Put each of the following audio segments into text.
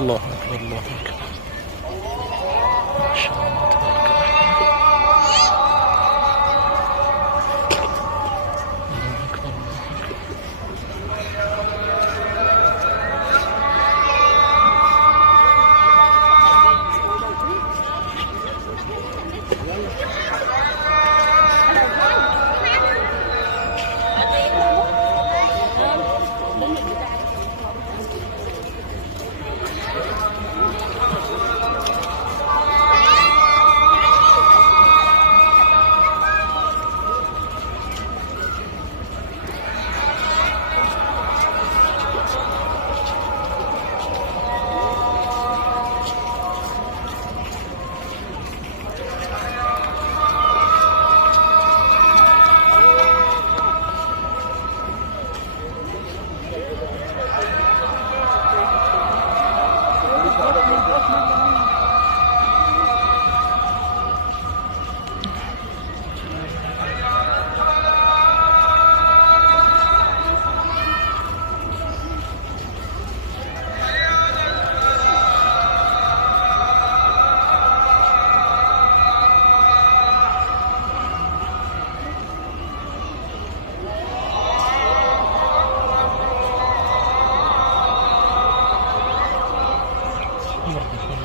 الله أكبر الله أكبر. ما شاء الله تبارك الرحمن. الله أكبر الله أكبر.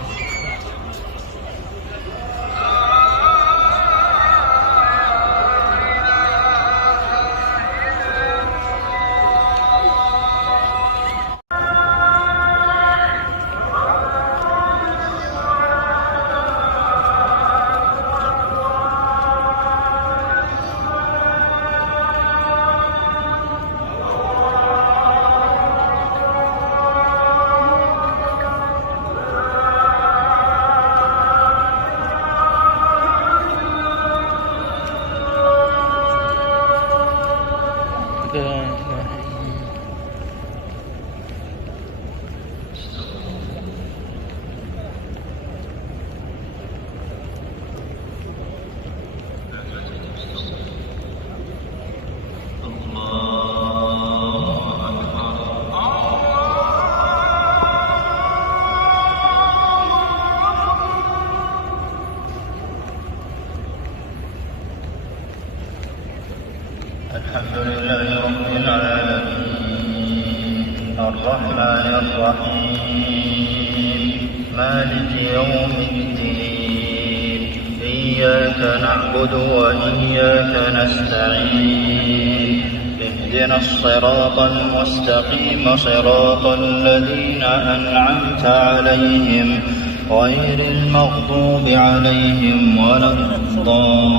لا إله إلا الله. الحمد لله رب العالمين الرحمن الرحيم مالك يوم الدين إياك نعبد وإياك نستعين اهدنا الصراط المستقيم صراط الذين أنعمت عليهم غير المغضوب عليهم ولا الضالين.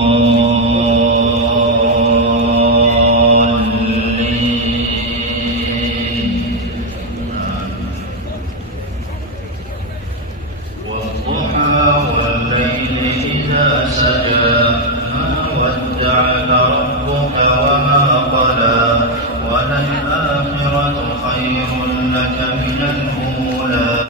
والضحى والليل إذا سجى ما ودعك